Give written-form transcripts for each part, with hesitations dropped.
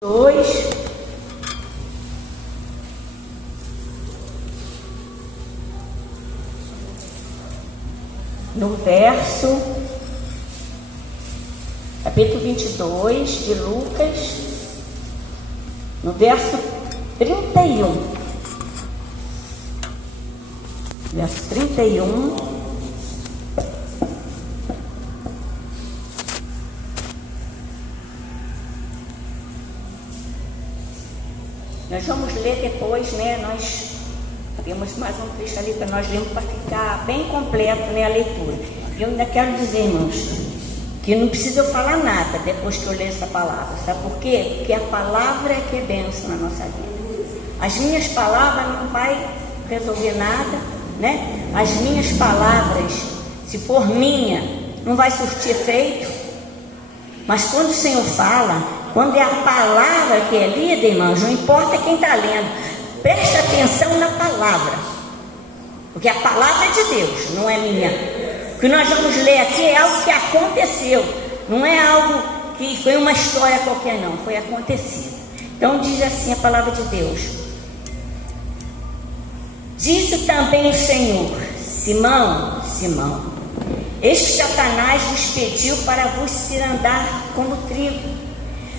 2, no verso, capítulo 22 de Lucas, no verso 31. Verso 31. Nós vamos ler depois, né? Nós temos mais um trecho ali para nós lermos para ficar bem completo, né, a leitura. E eu ainda quero dizer, irmãos, que não precisa eu falar nada depois que eu ler essa palavra. Sabe por quê? Porque a palavra é que é bênção na nossa vida. As minhas palavras não vai resolver nada, né? As minhas palavras, se for minha, não vai surtir efeito. Mas quando o Senhor fala, quando é a palavra que é lida, irmãos, não importa quem está lendo, presta atenção na palavra, porque a palavra é de Deus, não é minha. O que nós vamos ler aqui é algo que aconteceu, não é algo que foi uma história qualquer, não, foi acontecido. Então diz assim a palavra de Deus: disse também o Senhor: Simão, Simão, eis que Satanás vos pediu para vos cirandar como trigo,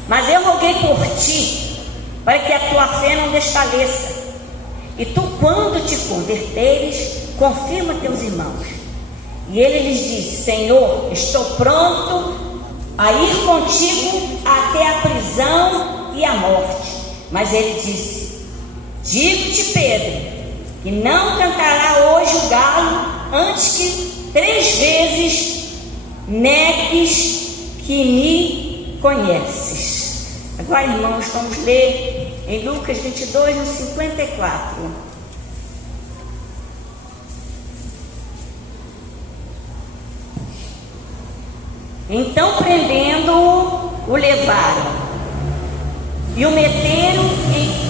mas eu roguei por ti, para que a tua fé não desfaleça. E tu, quando te converteres, confirma teus irmãos. E ele lhes disse: Senhor, estou pronto a ir contigo até a prisão e a morte. Mas ele disse: digo-te, Pedro, que não cantará hoje o galo antes que 3 vezes negues que me conheces. Agora, irmãos, vamos ler em Lucas 22, no 54. Então, prendendo-o, o levaram e o meteram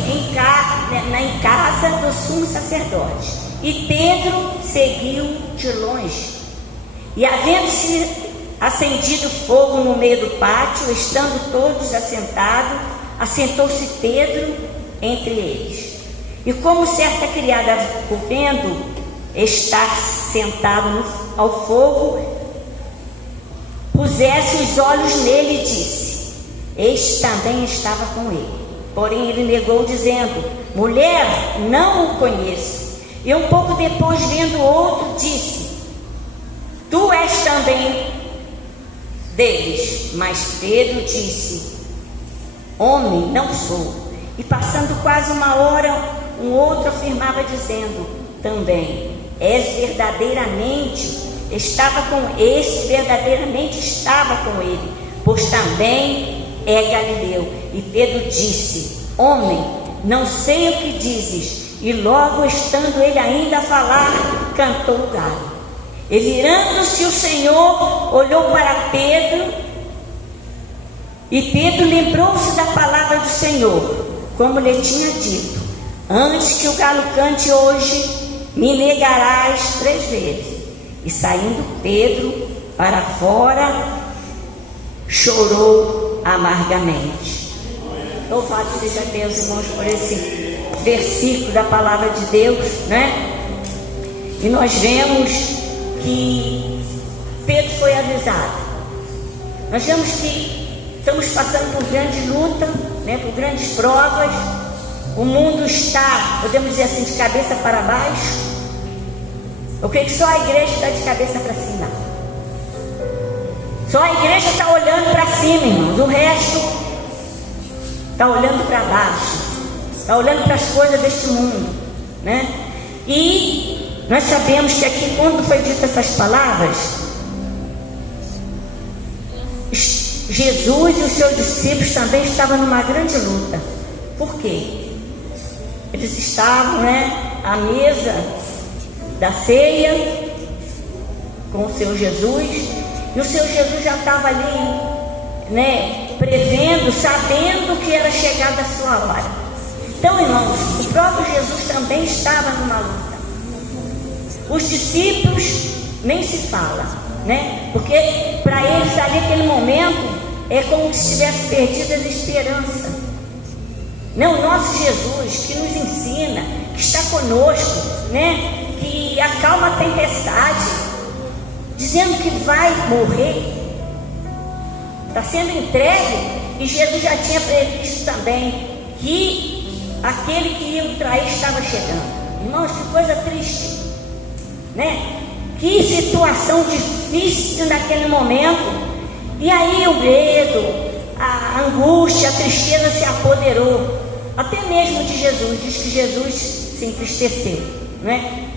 em casa do sumo sacerdote. E Pedro seguiu de longe. E havendo-se acendido fogo no meio do pátio, estando todos assentados, assentou-se Pedro entre eles. E como certa criada, vendo estar sentado ao fogo, pusesse os olhos nele e disse: este também estava com ele. Porém ele negou, dizendo: mulher, não o conheço. E um pouco depois, vendo outro, disse: tu és também deles. Mas Pedro disse: homem, não sou. E passando quase uma hora, um outro afirmava, dizendo: também és verdadeiramente estava com este, verdadeiramente estava com ele, pois também é galileu. E Pedro disse: homem, não sei o que dizes. E logo, estando ele ainda a falar, cantou o galo. E virando-se o Senhor, olhou para Pedro, e Pedro lembrou-se da palavra do Senhor, como lhe tinha dito: antes que o galo cante hoje, me negarás 3 vezes. E saindo Pedro para fora, chorou amargamente. Louvado seja Deus, irmãos, por esse versículo da palavra de Deus, né? E nós vemos que Pedro foi avisado. Nós vemos que estamos passando por grande luta, né, por grandes provas. O mundo está, podemos dizer assim, de cabeça para baixo. Eu creio que só a igreja está de cabeça para cima. Só a igreja está olhando para cima, irmãos. O resto está olhando para baixo, está olhando para as coisas deste mundo, né? E nós sabemos que aqui, quando foi dito essas palavras, Jesus e os seus discípulos também estavam numa grande luta. Por quê? Eles estavam, né, à mesa da ceia com o seu Jesus, e o seu Jesus já estava ali, né, prevendo, sabendo que era chegada a sua hora. Então, irmãos, o próprio Jesus também estava numa luta. Os discípulos nem se fala, né? Porque para eles ali, aquele momento, é como se tivesse perdido a esperança. né? O nosso Jesus que nos ensina, que está conosco, né? Que acalma a tempestade, dizendo que vai morrer, está sendo entregue. E Jesus já tinha previsto também que aquele que ia o trair estava chegando. Irmãos, que coisa triste, né? Que situação difícil naquele momento. E aí o medo, a angústia, a tristeza se apoderou até mesmo de Jesus. Diz que Jesus se entristeceu, né?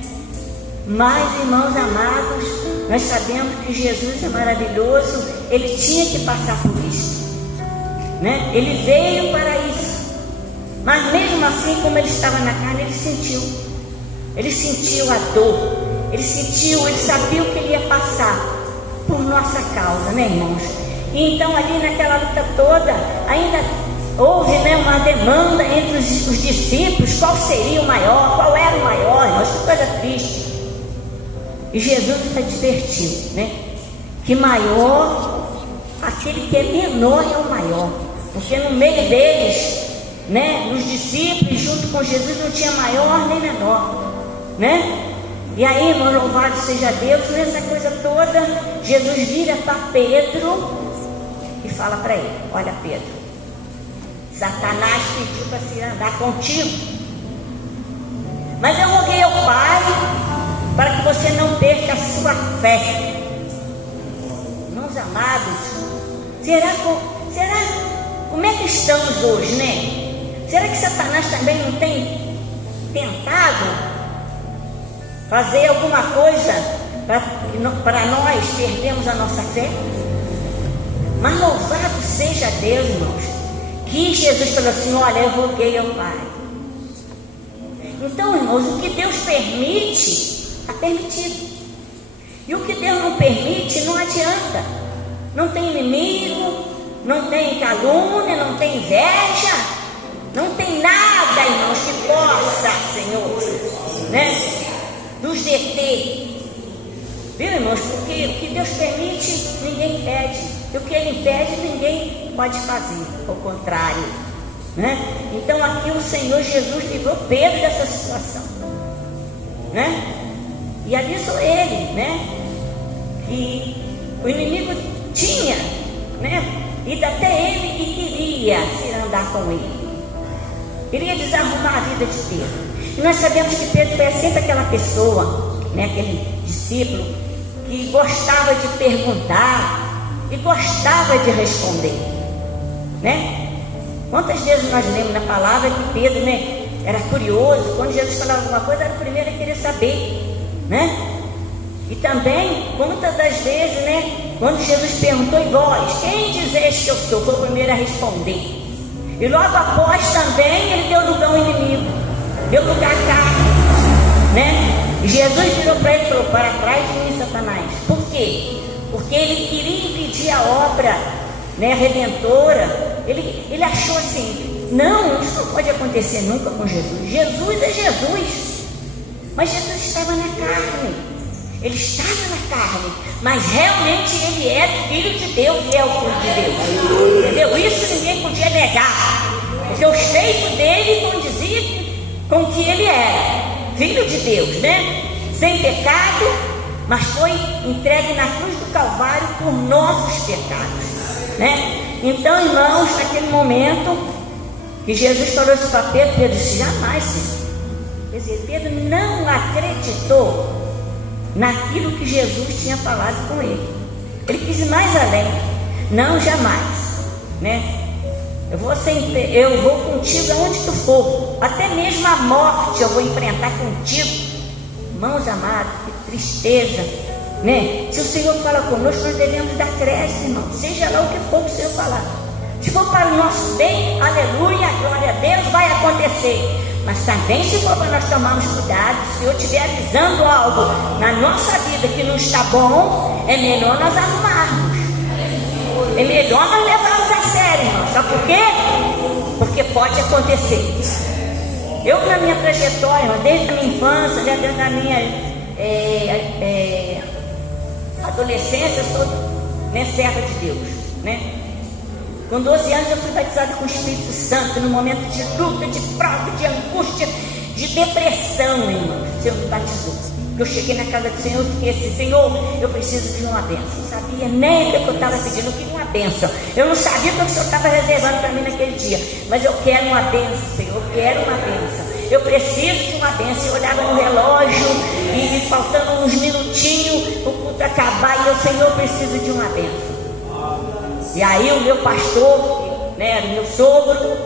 Mas, irmãos amados, nós sabemos que Jesus é maravilhoso. Ele tinha que passar por isso, né? Ele veio para isso. Mas mesmo assim, como ele estava na carne, ele sentiu a dor, ele sabia o que ele ia passar por nossa causa, né, irmãos? E então ali naquela luta toda, ainda houve, né, uma demanda entre os discípulos, qual seria o maior, qual era o maior, irmãos, que coisa triste. E Jesus advertiu, né, que maior, aquele que é menor é o maior, porque no meio deles, né, nos discípulos, junto com Jesus, não tinha maior nem menor, né? E aí, irmão, louvado seja Deus, nessa coisa toda, Jesus vira para Pedro e fala para ele: olha, Pedro, Satanás pediu para se andar contigo, mas eu roguei ao Pai para que você não perca a sua fé. Irmãos amados, como é que estamos hoje, né? Será que Satanás também não tem tentado fazer alguma coisa para nós perdermos a nossa fé? Mas louvado seja Deus, irmãos, que Jesus falou assim: olha, eu roguei ao Pai. Então, irmãos, o que Deus permite, está permitido. E o que Deus não permite, não adianta. Não tem inimigo, não tem calúnia, não tem inveja, não tem nada, irmãos, que possa, Senhor, né, nos deter. Viu, irmãos? Porque o que Deus permite, ninguém impede. E o que Ele impede, ninguém pode fazer. Ao contrário, né? Então aqui o Senhor Jesus livrou Pedro dessa situação, né? E avisou ele, né, que o inimigo tinha, né, ido até ele e queria se andar com ele. Queria desarrumar a vida de Pedro. E nós sabemos que Pedro foi sempre aquela pessoa, né, aquele discípulo que gostava de perguntar e gostava de responder, né? Quantas vezes nós lemos na palavra que Pedro, né, era curioso, quando Jesus falava alguma coisa, era o primeiro a querer saber, né? E também, quantas das vezes, né, quando Jesus perguntou: e vós, quem dizeis que eu sou? Foi o primeiro a responder. E logo após também ele deu lugar ao inimigo, deu lugar à carne, né? E Jesus virou para ele e falou: para trás de mim, Satanás. Por quê? Porque ele queria impedir a obra, né, redentora. Ele achou assim: não, isso não pode acontecer nunca com Jesus. Jesus é Jesus. Mas Jesus estava na carne. Ele estava na carne, mas realmente ele é filho de Deus e é o filho de Deus, entendeu? Isso ninguém podia negar, porque os feitos dele condiziam com o que ele era, filho de Deus, né? Sem pecado, mas foi entregue na cruz do Calvário por nossos pecados, né? Então, irmãos, naquele momento que Jesus falou isso para Pedro, Pedro disse: jamais, Senhor. Quer dizer, Pedro não acreditou naquilo que Jesus tinha falado com ele. Ele quis ir mais além. Não, jamais, né? Eu vou contigo aonde tu for, até mesmo a morte eu vou enfrentar contigo. Irmãos amados, que tristeza, né? Se o Senhor fala conosco, nós devemos dar crédito, irmão, seja lá o que for que o Senhor falar. Se for para o nosso bem, aleluia, glória a Deus, vai acontecer. Mas também, se for para nós tomarmos cuidado, se o Senhor estiver avisando algo na nossa vida que não está bom, é melhor nós arrumarmos, é melhor nós levarmos a sério, irmão. Sabe por quê? Porque pode acontecer. Eu, na minha trajetória, desde a minha infância, desde a minha adolescência, sou, né, serva de Deus, né? Com 12 anos eu fui batizada com o Espírito Santo, no momento de luta, de prova, de angústia, de depressão, irmão. O Senhor me batizou. Eu cheguei na casa do Senhor e fiquei assim: Senhor, eu preciso de uma bênção. Não sabia nem o que eu estava pedindo, eu queria uma bênção. Eu não sabia o que o Senhor estava reservando para mim naquele dia, mas eu quero uma bênção, Senhor, eu quero uma bênção. Eu preciso de uma bênção. Eu olhava no relógio e me faltando uns minutinhos, o culto acabar, e eu, Senhor, eu preciso de uma bênção. E aí o meu pastor, né, o meu sogro,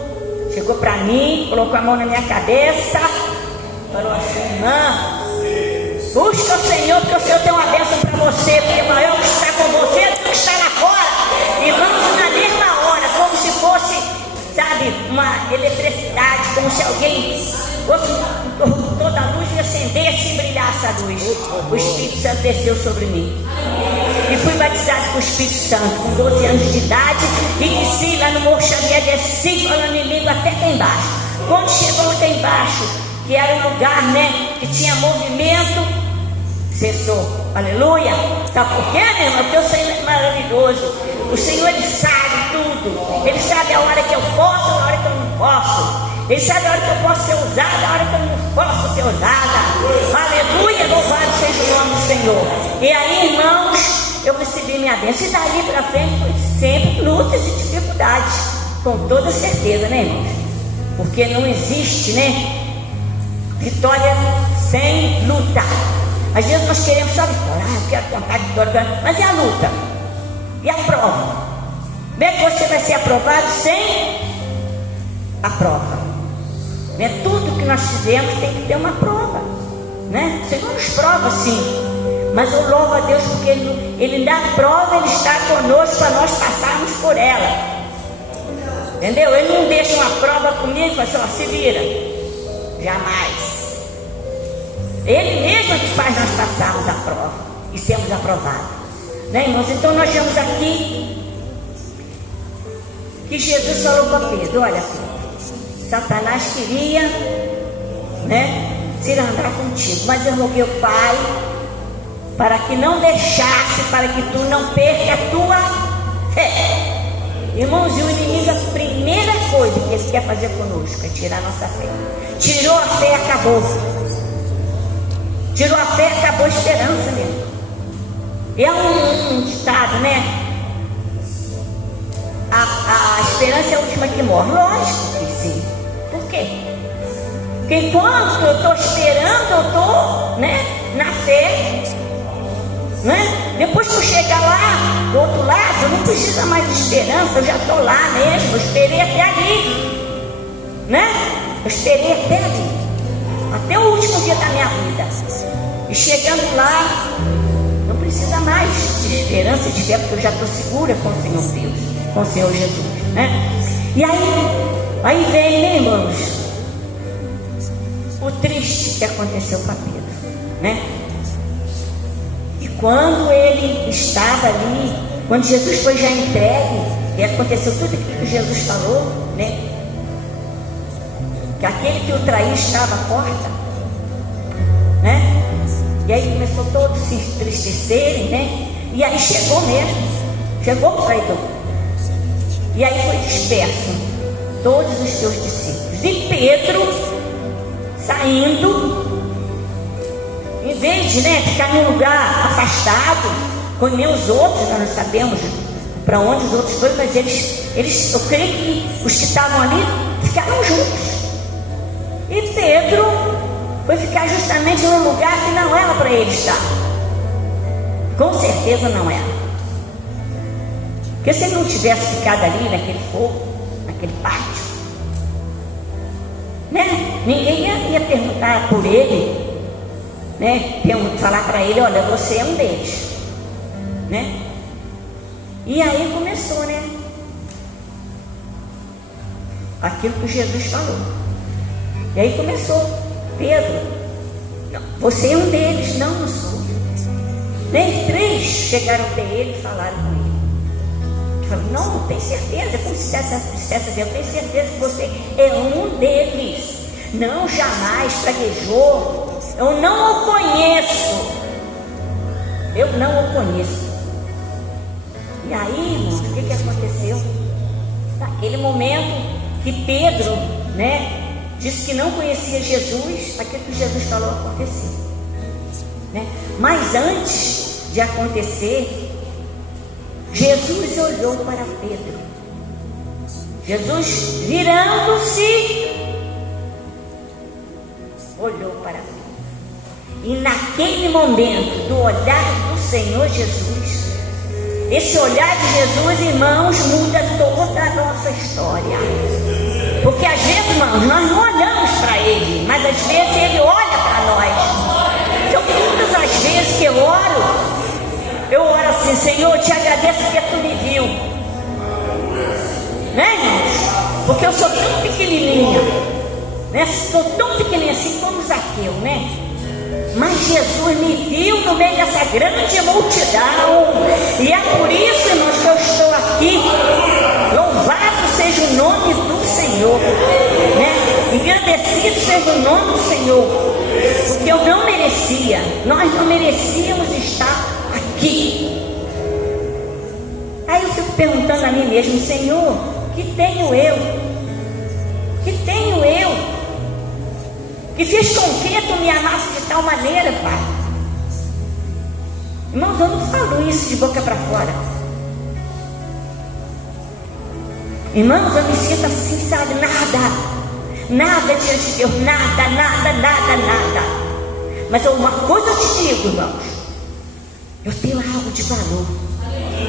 chegou para mim, colocou a mão na minha cabeça, falou assim: irmã, busca o Senhor, porque o Senhor tem uma bênção para você, porque o maior que está com você do que está lá fora. E vamos na mesma hora, como se fosse, sabe, uma eletricidade, como se alguém fosse toda a luz e acendesse e brilhasse a luz. O Espírito Santo desceu sobre mim. E fui batizado com o Espírito Santo com 12 anos de idade. E desci lá no Morro Xavier, desci falando em língua até cá embaixo. Quando chegou até embaixo, que era um lugar, né, que tinha movimento, cessou. Aleluia. Sabe por quê, meu irmão? Porque o Senhor é maravilhoso. O Senhor, Ele sabe tudo. Ele sabe a hora que eu posso, a hora que eu não posso. Ele sabe a hora que eu posso ser usada, a hora que eu não posso ser usada. Aleluia, louvado seja o nome do Senhor. E aí, irmãos, eu recebi minha bênção. E daí para frente foi sempre lutas e dificuldades, com toda certeza, né, irmãos? Porque não existe, né, vitória sem luta. Às vezes nós queremos só vitória. Eu quero cantar vitória, mas e a luta? E a prova? Como é que você vai ser aprovado sem a prova? Né? Tudo que nós fizemos tem que ter uma prova, né? O Senhor nos prova, sim, mas eu louvo a Deus porque Ele dá prova, Ele está conosco para nós passarmos por ela, entendeu? Ele não deixa uma prova comigo e fala assim: ó, se vira. Jamais. Ele mesmo que faz nós passarmos a prova e sermos aprovados, né, irmãos? Então nós vemos aqui que Jesus falou para Pedro: olha, Pedro, Satanás queria, né, cirandar contigo, mas eu roguei ao Pai para que não deixasse, para que tu não perca a tua fé. Irmãos, e o inimigo, a primeira coisa que ele quer fazer conosco é tirar a nossa fé. Tirou a fé, acabou. Tirou a fé, acabou a esperança mesmo. É um ditado, né? A esperança é a última que morre. Lógico que sim. Por quê? Porque enquanto eu estou esperando, eu estou, né, na fé, né? Depois que eu chegar lá do outro lado, eu não preciso mais de esperança, eu já estou lá mesmo. Eu esperei até ali, né? Eu esperei até ali, até o último dia da minha vida. E chegando lá, não precisa mais de esperança e de fé, porque eu já estou segura com o Senhor Deus, com o Senhor Jesus, né? E aí vem, né, irmãos, o triste que aconteceu com Pedro, né? E quando ele estava ali, quando Jesus foi já entregue, e aconteceu tudo aquilo que Jesus falou, né? Que aquele que o traía estava à porta, né? E aí começou todos a se entristecerem, né? E aí chegou mesmo, chegou o traidor. E aí foi disperso todos os seus discípulos. E Pedro, saindo, em vez de, né, ficar num lugar afastado, como os outros, nós não sabemos para onde os outros foram, mas eles, eu creio que os que estavam ali ficaram juntos. E Pedro foi ficar justamente num lugar que não era para ele estar. Com certeza não era. Porque se ele não tivesse ficado ali naquele fogo, naquele pátio, né, ninguém ia perguntar por ele, né, falar para ele: olha, você é um deles, né? E aí começou, né, aquilo que Jesus falou. E aí começou: Pedro, você é um deles. Não, não sou. Nem 3 chegaram até ele e falaram com ele. Ele falou: não tem certeza, como se dissesse, eu tenho certeza que você é um deles. Não, jamais praguejou. Eu não o conheço. Eu não o conheço. E aí, irmãos, o que aconteceu? Aquele momento que Pedro, disse que não conhecia Jesus, aquilo que Jesus falou aconteceu, Mas antes de acontecer, Jesus olhou para Pedro. Jesus, virando-se, olhou para Pedro. E naquele momento do olhar do Senhor Jesus, esse olhar de Jesus, irmãos, muda toda a nossa história. Porque às vezes, irmãos, nós não olhamos para Ele, mas às vezes Ele olha para nós. Então, todas as vezes que eu oro assim: Senhor, eu te agradeço porque Tu me viu. Irmãos? Porque eu sou tão pequenininha, Sou tão pequenininha assim como Zaqueu, Mas Jesus me viu no meio dessa grande multidão. E é por isso, irmãos, que eu estou aqui. Louvado seja o nome do Senhor, Engrandecido seja o nome do Senhor. Porque eu não merecia. Nós não merecíamos estar aqui. Aí eu fico perguntando a mim mesmo: Senhor, que tenho eu? Que tenho eu? Que fiz com que Tu me amasse de tal maneira, Pai? Irmãos, eu não falo isso de boca para fora. Irmãos, eu me sinto assim, sabe? Nada diante de Deus, nada. Mas uma coisa eu te digo, irmãos: eu tenho algo de valor.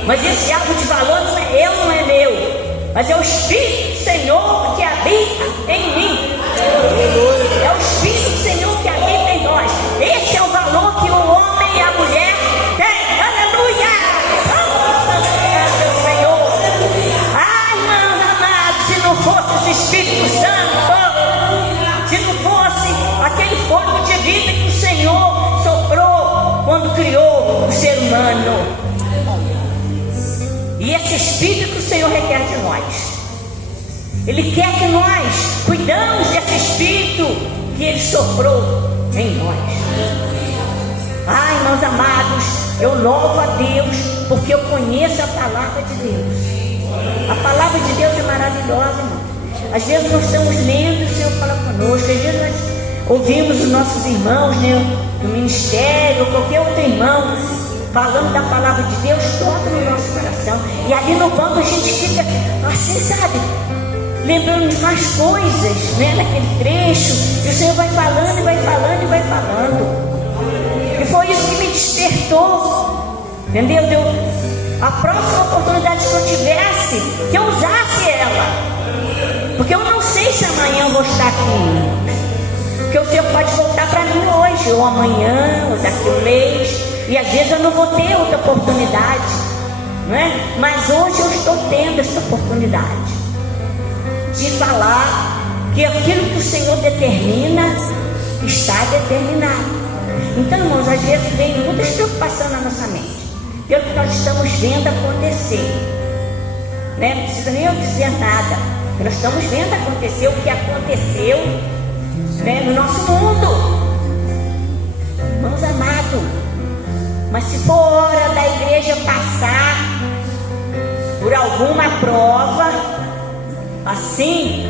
Mas esse algo de valor não é eu, não é meu, mas é o Espírito do Senhor que habita em mim. É o Espírito do Senhor que habita em nós. Esse é o valor que o homem e a mulher têm. Aleluia! Santo Senhor. Ai, irmãos amados, se não fosse esse Espírito Santo, se não fosse aquele fogo de vida que o Senhor soprou quando criou o ser humano, e esse Espírito que o Senhor requer de nós, Ele quer que nós cuidamos desse Espírito que Ele soprou em nós. Ai, irmãos amados, eu louvo a Deus porque eu conheço a palavra de Deus. A palavra de Deus é maravilhosa, irmão. Às vezes nós estamos lendo e o Senhor fala conosco. Às vezes nós ouvimos os nossos irmãos, do ministério, ou qualquer outro irmão falando da palavra de Deus, toca no nosso coração. E ali no banco a gente fica assim, sabe? Lembrando de mais coisas, naquele trecho. E o Senhor vai falando, e vai falando, e vai falando. E foi isso que me despertou. Entendeu? A próxima oportunidade que eu tivesse, que eu usasse ela. Porque eu não sei se amanhã eu vou estar aqui. Porque o Senhor pode voltar para mim hoje, ou amanhã, ou daqui a um mês. E às vezes eu não vou ter outra oportunidade, Mas hoje eu estou tendo essa oportunidade de falar que aquilo que o Senhor determina está determinado. Então, irmãos, às vezes vem muita preocupação na nossa mente pelo que nós estamos vendo acontecer, Não precisa nem eu dizer nada. Nós estamos vendo acontecer o que aconteceu, no nosso mundo. Irmãos amados, mas se for hora da igreja passar por alguma prova, assim,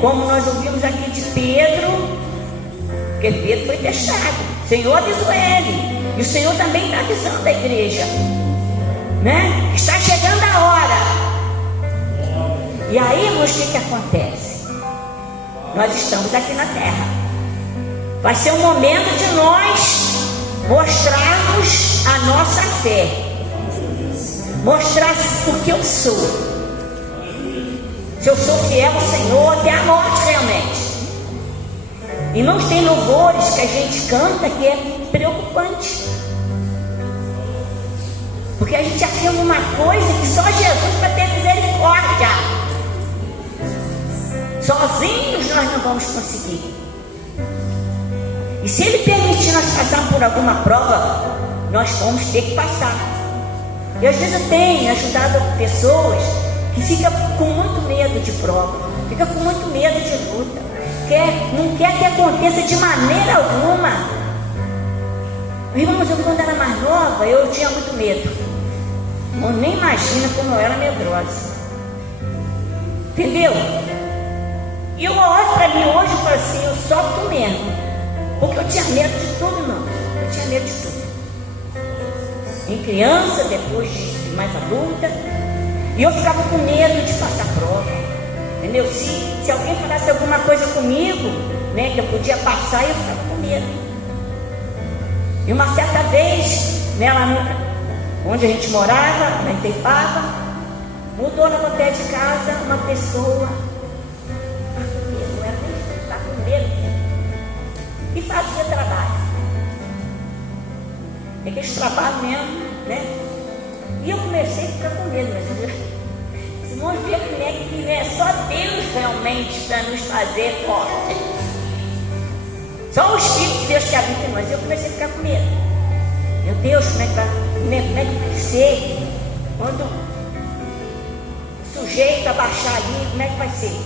como nós ouvimos aqui de Pedro, porque Pedro foi testado, o Senhor avisou ele, e o Senhor também está avisando a igreja, está chegando a hora. E aí, irmãos, o que acontece? Nós estamos aqui na terra, vai ser um momento de nós mostrarmos a nossa fé, mostrar o que eu sou, se eu sou fiel ao Senhor até a morte realmente. E não tem louvores que a gente canta que é preocupante, porque a gente afirma uma coisa que só Jesus para ter misericórdia. Sozinhos nós não vamos conseguir. E se Ele permitir nós passarmos por alguma prova, nós vamos ter que passar. E às vezes eu tenho ajudado pessoas que ficam com muito medo de prova, ficam com muito medo de luta, não quer que aconteça de maneira alguma. Irmãos, eu quando era mais nova, eu tinha muito medo. Eu nem imagina como eu era medrosa. Entendeu? E eu olho para mim hoje e falo assim, eu só tu mesmo. Porque eu tinha medo de tudo, não. Eu tinha medo de tudo. Em criança, depois de mais adulta. E eu ficava com medo de passar prova. Entendeu? Se alguém falasse alguma coisa comigo, né, que eu podia passar, eu ficava com medo. E uma certa vez, né, lá onde a gente morava, na Itaipava, mudou lá no pé de casa uma pessoa. Não era nem estar com medo. E fazia trabalho. Aqueles trabalhos mesmo, né? E eu comecei a ficar com medo, mas os irmãos viram que não é só Deus realmente para nos fazer fortes. Só o Espírito de Deus que habita em nós. Eu comecei a ficar com medo. Meu Deus, como é que vai ser? Quando o sujeito abaixar ali, como é que vai ser?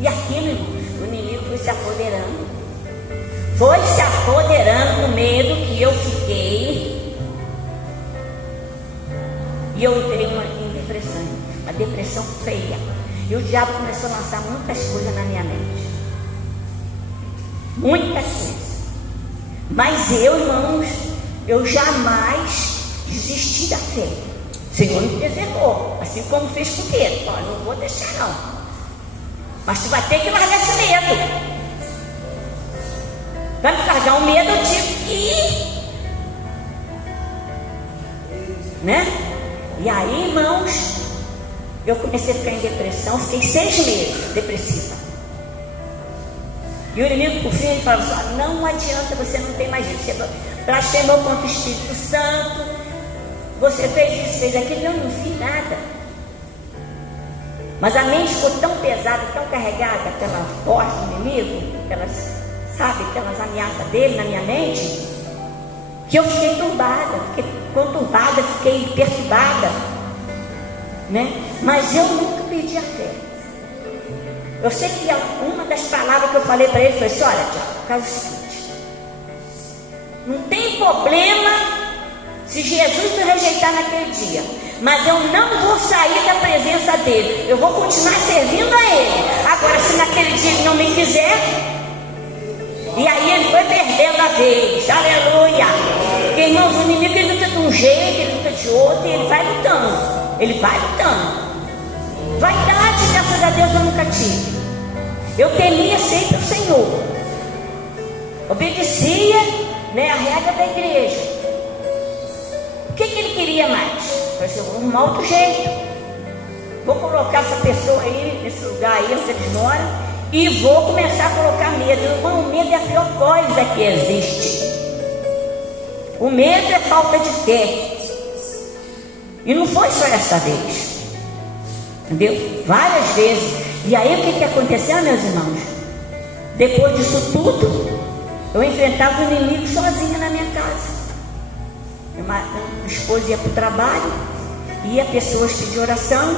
E aquilo, irmãos, o inimigo foi se apoderando. Foi se apoderando do medo que eu fiquei. E eu entrei em depressão. Uma depressão feia. E o diabo começou a lançar muitas coisas na minha mente. Muitas coisas. Mas eu, irmãos, eu jamais desisti da fé. O Senhor me preservou. Assim como fez com Pedro. Ó, não vou deixar não. Mas tu vai ter que largar esse medo. Para me largar o medo, eu tive que ir. Né? E aí, irmãos, eu comecei a ficar em depressão. Fiquei 6 meses depressiva. E o inimigo, por fim, ele falava assim: não adianta, você não tem mais isso. Você blasfemou contra o Espírito Santo. Você fez isso, fez aquilo. Eu não fiz nada. Mas a mente ficou tão pesada, tão carregada pela voz do inimigo, pelas ameaças dele na minha mente, que eu fiquei turbada, fiquei conturbada, fiquei perturbada, né? Mas eu nunca perdi a fé. Eu sei que uma das palavras que eu falei para ele foi assim: olha, Tiago, o caso é o seguinte, não tem problema se Jesus me rejeitar naquele dia, mas eu não vou sair da presença dele, eu vou continuar servindo a ele. Agora, se naquele dia ele não me quiser, e aí ele foi perdendo a vez, aleluia. Porque, irmãos, o inimigo ele luta de um jeito, ele luta de outro, e ele vai lutando. Ele vai lutando. Vaidade, graças a Deus, eu nunca tive. Eu temia sempre o Senhor. Obedecia, né, a regra da igreja. O que ele queria mais? Eu falei: vou arrumar outro jeito. Vou colocar essa pessoa aí, nesse lugar aí onde eles moram, e vou começar a colocar medo. Irmão, o medo é a pior coisa que existe. O medo é falta de fé. E não foi só essa vez. Entendeu? Várias vezes. E aí o que aconteceu, meus irmãos? Depois disso tudo, eu enfrentava o inimigo sozinha na minha casa. Meu esposo ia para o trabalho, ia pessoas pedir oração,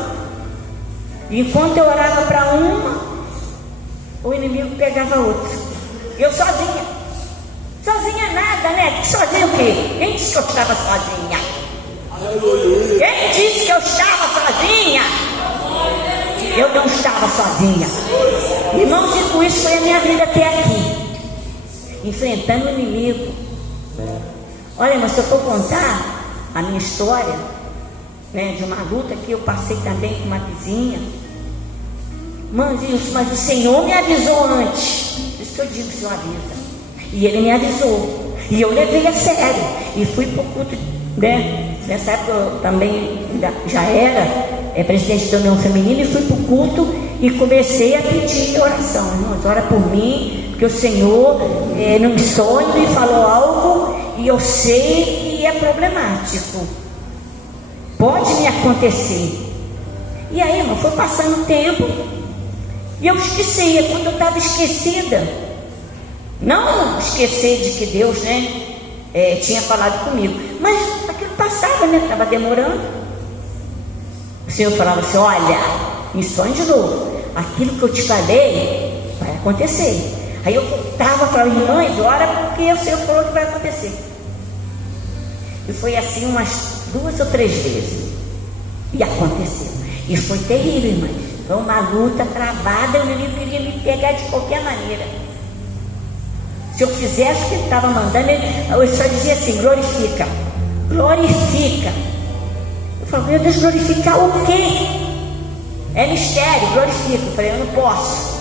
e enquanto eu orava para uma, o inimigo pegava outra. Eu sozinha. Sozinha nada, né? Sozinha o quê? Quem disse que eu estava sozinha? Quem disse que eu estava sozinha? Eu não estava sozinha. Irmãos, e com isso foi a minha vida até aqui, enfrentando o inimigo. Olha, mas se eu for contar a minha história, né, de uma luta que eu passei também com uma vizinha, mas o Senhor me avisou antes. Isso que eu digo, o Senhor avisa. E Ele me avisou. E eu levei a sério. E fui para o culto, né? Nessa época eu também já era presidente da União Feminina, e fui para o culto e comecei a pedir oração. Irmãos, ora por mim, porque o Senhor num sonho me falou algo e eu sei que é problemático. Pode me acontecer. E aí, irmão, foi passando o tempo e eu esquecia. Quando eu estava esquecida, não esquecer de que Deus, né, tinha falado comigo, mas aquilo passava, né? Estava demorando. O Senhor falava assim: olha, em sonho de novo, aquilo que eu te falei vai acontecer. Aí eu voltava, falava: irmãs, ora, porque o Senhor falou que vai acontecer. E foi assim umas 2 ou 3 vezes. E aconteceu. E foi terrível, irmãs. Foi uma luta travada. O inimigo queria me pegar de qualquer maneira. Se eu fizesse o que ele estava mandando, eu só dizia assim: glorifica, glorifica. Eu falei: meu Deus, glorificar o quê? É mistério, glorifica. Eu falei: eu não posso.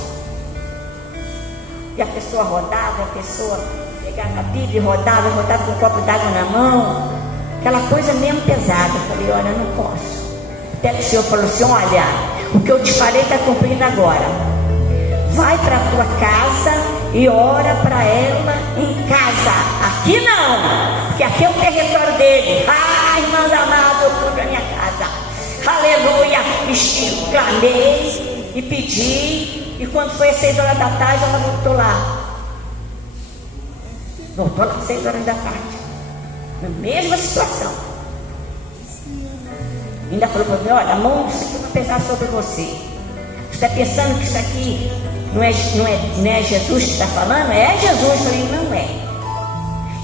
E a pessoa rodava, a pessoa pegava a Bíblia e rodava com um copo d'água na mão, aquela coisa mesmo pesada. Eu falei: olha, eu não posso. Até que o Senhor falou assim: olha, o que eu te falei está cumprindo agora. Vai para a tua casa e ora para ela em casa. Aqui não, porque aqui é o território dele. Ah, irmãs amadas, eu fui para minha casa. Aleluia. Clamei e pedi. E quando foi às 6 horas da tarde, ela voltou lá. Voltou lá às 6 horas da tarde. Na mesma situação. Ainda falou para mim: olha, a mão disso aqui vai pesar sobre você. Você está pensando que isso aqui não é Jesus que está falando? É Jesus. Eu falei: não é.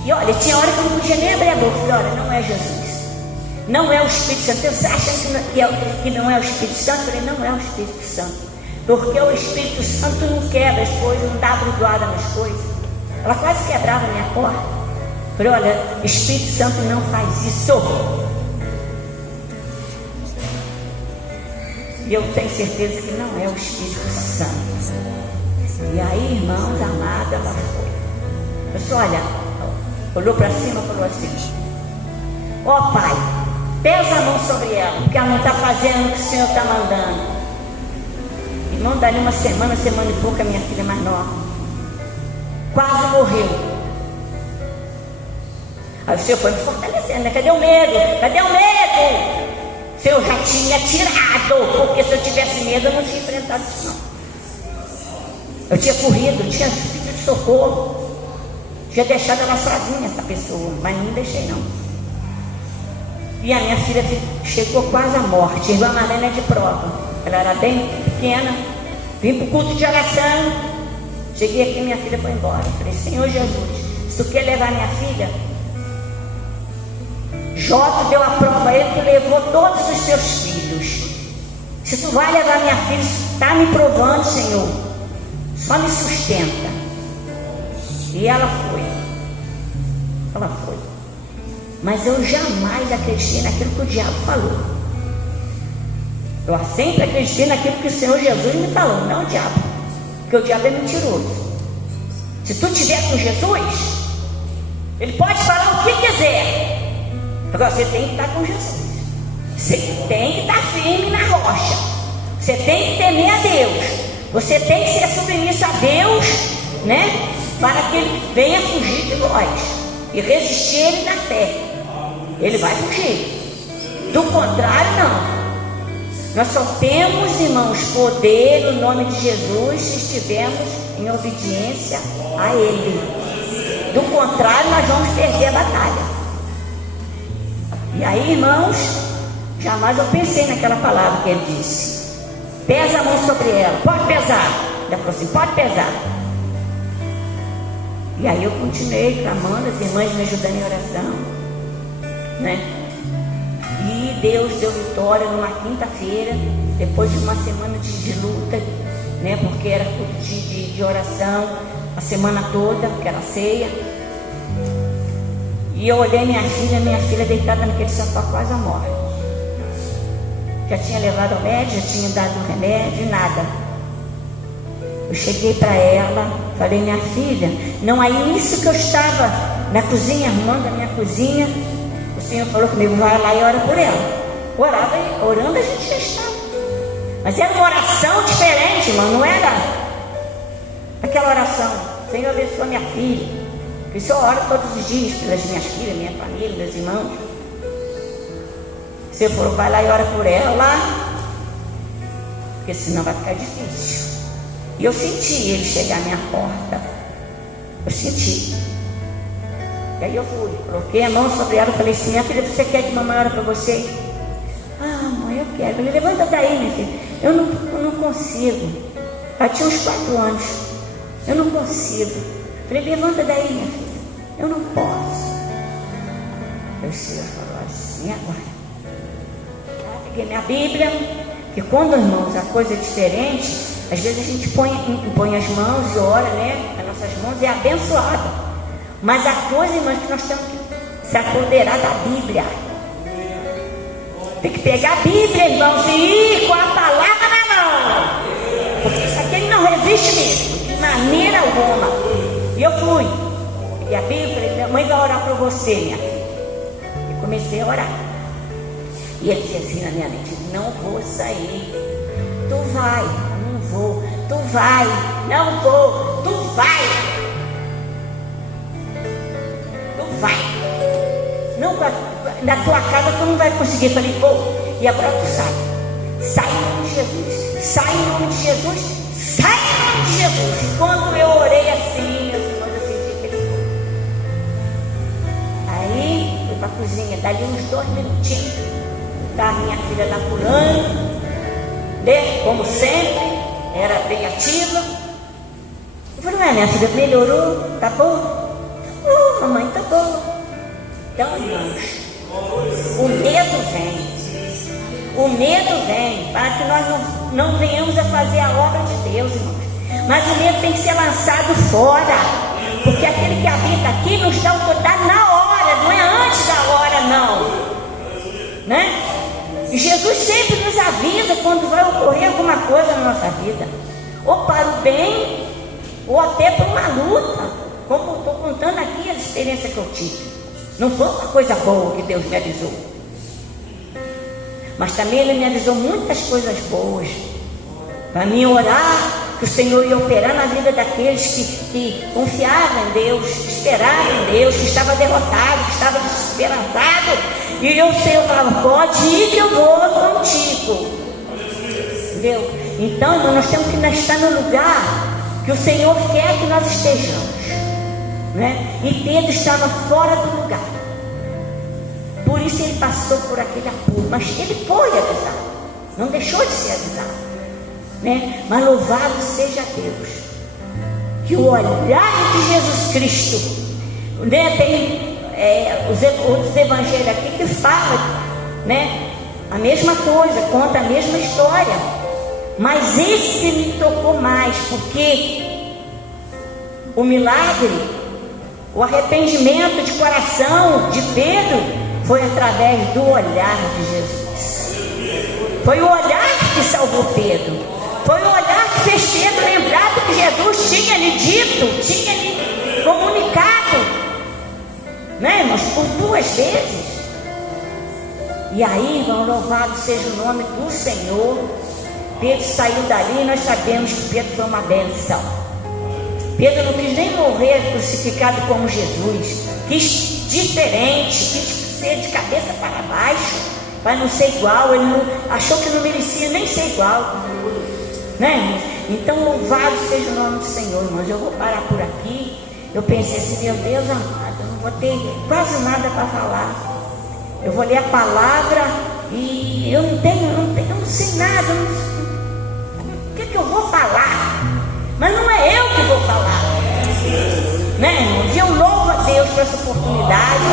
E olha, tinha hora que eu não podia nem abrir a boca. Eu falei: olha, não é Jesus. Não é o Espírito Santo. Você acha que não é o Espírito Santo? Eu falei: não é o Espírito Santo. Porque o Espírito Santo não quebra as coisas, não dá brudoada nas coisas. Ela quase quebrava a minha porta. Eu falei: olha, Espírito Santo não faz isso. E eu tenho certeza que não é o Espírito Santo. E aí, irmãos amados, ela foi. Eu disse: olha, olhou para cima e falou assim: ó Pai, pesa a mão sobre ela, porque ela não está fazendo o que o Senhor está mandando. Irmão, dali uma semana e pouco, a minha filha mais nova quase morreu. Aí o Senhor foi me fortalecendo, né? Cadê o medo? Cadê o medo? Se eu já tinha tirado, porque se eu tivesse medo eu não tinha enfrentado isso não. Eu tinha corrido, eu tinha pedido socorro, tinha deixado ela sozinha, essa pessoa, mas não deixei não. E a minha filha chegou quase à morte. A irmã Marlene é de prova. Ela era bem pequena. Vim para o culto de oração. Cheguei aqui, minha filha foi embora. Falei: Senhor Jesus, se tu quer levar minha filha, Jó deu a prova a ele que levou todos os seus filhos. Se tu vai levar minha filha, está me provando, Senhor, só me sustenta. E ela foi. Ela foi. Mas eu jamais acreditei naquilo que o diabo falou. Eu sempre acreditei naquilo que o Senhor Jesus me falou, não o diabo. Porque o diabo é mentiroso. Se tu estiver com Jesus, ele pode falar o que quiser. Agora você tem que estar com Jesus. Você tem que estar firme na rocha. Você tem que temer a Deus. Você tem que ser submisso a Deus, né? Para que ele venha fugir de nós e resistir a ele na fé. Ele vai fugir. Do contrário, não. Nós só temos, irmãos, poder no nome de Jesus se estivermos em obediência a Ele. Do contrário, nós vamos perder a batalha. E aí, irmãos, jamais eu pensei naquela palavra que ele disse: pesa a mão sobre ela, pode pesar. Ele falou assim: pode pesar. E aí eu continuei clamando, as irmãs me ajudando em oração, né? E Deus deu vitória numa quinta-feira, depois de uma semana de luta, né? Porque era culto de oração a semana toda, porque era ceia. E eu olhei minha filha deitada naquele sofá quase à morte. Já tinha levado ao médico, já tinha dado um remédio, nada. Eu cheguei para ela, falei: minha filha, não, aí isso que eu estava na cozinha, arrumando a minha cozinha, o Senhor falou comigo: vai lá e ora por ela. Orando a gente já estava. Mas era uma oração diferente, irmão, não era aquela oração: Senhor, abençoa minha filha. Porque o Senhor ora todos os dias pelas minhas filhas, minha família, meus irmãos. O Senhor falou: vai lá e ora por ela lá, porque senão vai ficar difícil. E eu senti ele chegar à minha porta. Eu senti. E aí eu fui, coloquei a mão sobre ela e falei assim: minha filha, você quer que mamãe ore para você? Ah, mãe, eu quero. Eu falei: levanta daí, minha filha. Eu não consigo. Ela tinha uns 4 anos. Eu não consigo. Eu falei: levanta daí, minha filha. Eu não posso. Aí o Senhor falou assim: agora. Ela peguei minha Bíblia, que quando, irmãos, a coisa é diferente, às vezes a gente põe as mãos e ora, né? As nossas mãos é abençoada. Mas a coisa, irmãos, que nós temos que se apoderar da Bíblia. Tem que pegar a Bíblia, irmãos, e ir com a palavra na mão. Porque isso aqui ele não resiste mesmo, de maneira alguma. E eu fui. E a Bíblia, falei, minha mãe vai orar por você, minha filha. E comecei a orar. E ele dizia assim na minha mente: não vou sair. Tu vai, não vou. Tu vai, não vou. Tu vai. Tu vai. Não, na tua casa tu não vai conseguir. Eu falei, e agora tu sai. Sai em nome de Jesus. Sai em nome de Jesus. Sai em nome de Jesus. E quando eu orei assim, eu senti que ele foi. Aí fui para a cozinha. Dali uns 2 minutinhos, da minha filha lá pulando, né? Como sempre, era bem ativa. Eu falei, minha filha melhorou, tá bom? Mamãe, tá bom. Então, irmãos, o medo vem. O medo vem para que nós não venhamos a fazer a obra de Deus, irmãos. Mas o medo tem que ser lançado fora, porque aquele que habita aqui nos dá autoridade na hora, não é antes da hora, não, né? E Jesus sempre nos avisa quando vai ocorrer alguma coisa na nossa vida, ou para o bem, ou até para uma luta, como estou contando aqui as experiências que eu tive. Não foi uma coisa boa que Deus me avisou, mas também Ele me avisou muitas coisas boas, para mim orar, que o Senhor ia operar na vida daqueles que confiavam em Deus, esperavam em Deus, que estava derrotado, que estava desesperançado. E o Senhor falava, pode ir que eu vou contigo. Entendeu? Então, irmão, nós temos que estar no lugar que o Senhor quer que nós estejamos, né? E Pedro estava fora do lugar. Por isso ele passou por aquele apuro. Mas ele foi avisado, não deixou de ser avisado, né? Mas louvado seja Deus, que o olhar de Jesus Cristo, né? Tem os outros evangelhos aqui que falam, né? A mesma coisa, conta a mesma história, mas esse me tocou mais, porque o milagre, o arrependimento de coração de Pedro foi através do olhar de Jesus. Foi o olhar que salvou Pedro. Foi o olhar que fez Pedro lembrar do que Jesus tinha lhe dito, tinha lhe comunicado, né, irmãos? Por 2 vezes. E aí, irmão, louvado seja o nome do Senhor. Pedro saiu dali e nós sabemos que Pedro foi uma bênção. Pedro não quis nem morrer crucificado como Jesus. Quis diferente, quis ser de cabeça para baixo, para não ser igual. Ele não, achou que não merecia nem ser igual, né, irmãos? Então, louvado seja o nome do Senhor, irmãos. Eu vou parar por aqui. Eu pensei assim, meu Deus amado, eu não vou ter quase nada para falar. Eu vou ler a palavra e eu não sei nada. O que eu vou falar? Mas não é eu que vou falar, né, irmãos? E eu louvo a Deus por essa oportunidade.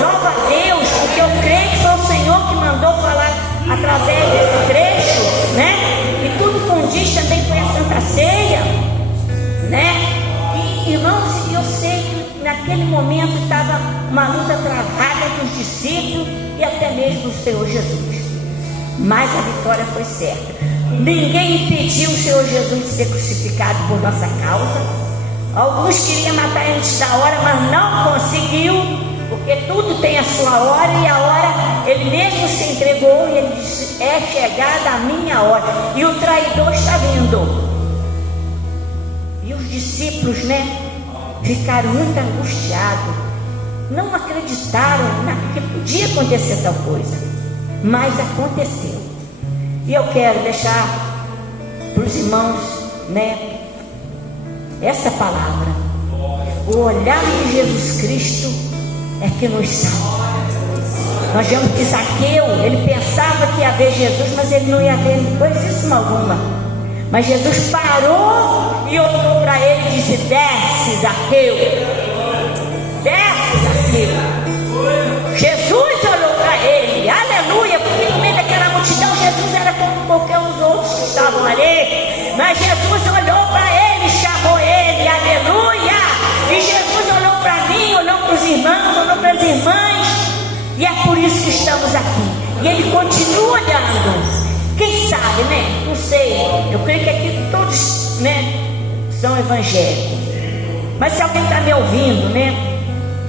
Louvo a Deus porque eu creio que foi o Senhor que mandou falar através desse trecho, né? E tudo condiz também foi a Santa Ceia, né? E, irmãos, eu sei que naquele momento estava uma luta travada entre os discípulos e até mesmo o Senhor Jesus, mas a vitória foi certa. Ninguém impediu o Senhor Jesus de ser crucificado por nossa causa. Alguns queriam matar antes da hora, mas não conseguiu, porque tudo tem a sua hora, e a hora ele mesmo se entregou e ele disse, é chegada a minha hora, e o traidor está vindo. E os discípulos, né, ficaram muito angustiados, não acreditaram que podia acontecer tal coisa, mas aconteceu. E eu quero deixar para os irmãos, né, essa palavra. O olhar de Jesus Cristo é que nos salva. Nós vemos que Zaqueu, ele pensava que ia ver Jesus, mas ele não ia ver coisíssima alguma. Mas Jesus parou e olhou para ele e disse, desce, Zaqueu. Desce, Zaqueu. Jesus olhou para ele, aleluia, porque no meio daquela multidão ali. Mas Jesus olhou para ele, chamou ele, aleluia. E Jesus olhou para mim, olhou para os irmãos, olhou para as irmãs. E é por isso que estamos aqui. E ele continua olhando. Quem sabe, né? Não sei. Eu creio que aqui todos, né, são evangélicos. Mas se alguém está me ouvindo, né,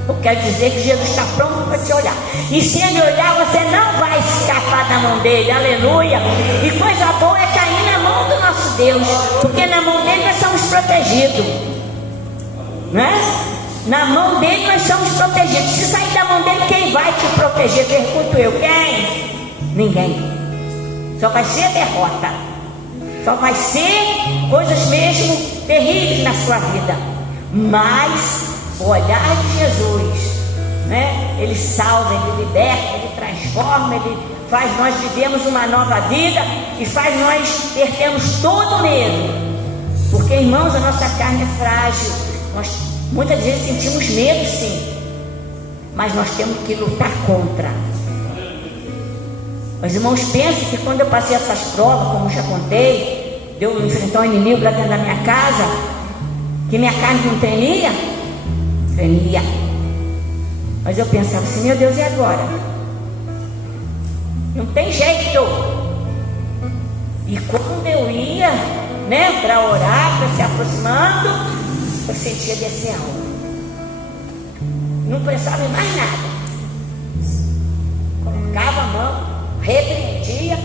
eu quero dizer que Jesus está pronto para te olhar. E se ele olhar, você não vai escapar da mão dele, aleluia. E coisa boa é cair na mão do nosso Deus, porque na mão dele nós somos protegidos, né? Na mão dele nós somos protegidos. Se sair da mão dele, quem vai te proteger? Pergunto eu, quem? Ninguém. Só vai ser derrota. Só vai ser coisas mesmo terríveis na sua vida. Mas o olhar de Jesus, né? Ele salva, ele liberta, ele transforma, ele faz nós vivemos uma nova vida e faz nós perdermos todo o medo. Porque, irmãos, a nossa carne é frágil. Nós muitas vezes sentimos medo, sim, mas nós temos que lutar contra. Os irmãos pensam que quando eu passei essas provas, como já contei, de eu enfrentar um inimigo lá dentro da minha casa, que minha carne não tremia? Tremia. Mas eu pensava assim, meu Deus, e agora? Não tem jeito. E quando eu ia, né, para orar, para se aproximando, eu sentia descer algo. Não pensava em mais nada. Colocava a mão, repreendia,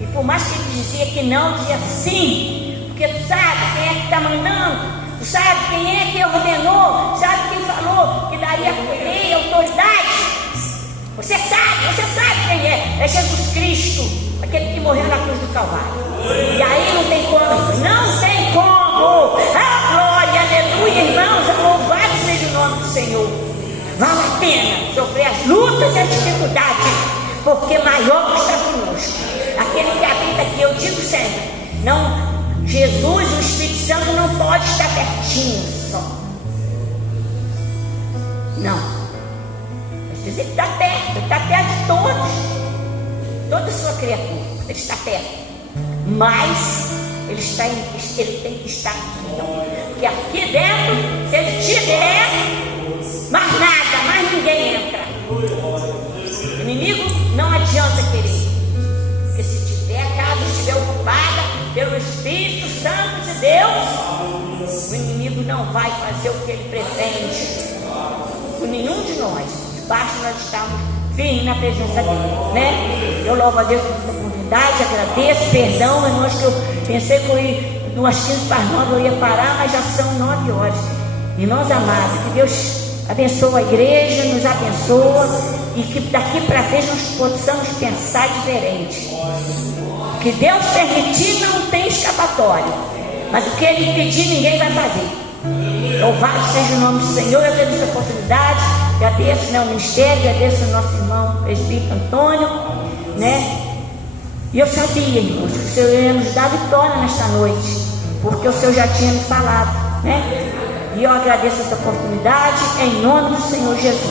e por mais que ele dizia que não, dizia sim, porque tu sabe quem é que está mandando, tu sabe quem é que ordenou, sabe quem falou que daria poder e autoridade. Você sabe quem é Jesus Cristo, aquele que morreu na cruz do Calvário. E aí não tem como. Ah, glória, aleluia, irmãos, louvado seja o nome do Senhor. Vale a pena sofrer as lutas e as dificuldades, porque maior está conosco. Aquele que habita aqui, eu digo sempre, não, Jesus, o Espírito Santo não pode estar pertinho só. Não. Dizer que está perto de todos, toda a sua criatura, ele está perto, mas ele tem que estar aqui, não. Porque aqui dentro, se ele tiver, mais nada, mais ninguém entra. O inimigo não adianta querer, porque se tiver a casa estiver ocupada pelo Espírito Santo de Deus, o inimigo não vai fazer o que ele pretende com nenhum de nós. Basta nós estarmos firmes na presença dele, né? Eu louvo a Deus por essa oportunidade, agradeço, perdão, irmãos, que eu pensei que eu ia umas 15 para 9 eu ia parar, mas já são 9 horas. Irmãos amados, que Deus abençoe a igreja, nos abençoa, e que daqui para frente nós possamos pensar diferente. O que Deus permitir não tem escapatório, mas o que Ele pedir ninguém vai fazer. Louvado seja o nome do Senhor. Eu agradeço a oportunidade, agradeço, né, o ministério, agradeço o nosso irmão presbítero Antônio, né? E eu sabia, irmãos, que o Senhor ia nos dar vitória nesta noite, porque o Senhor já tinha me falado, né? E eu agradeço essa oportunidade em nome do Senhor Jesus.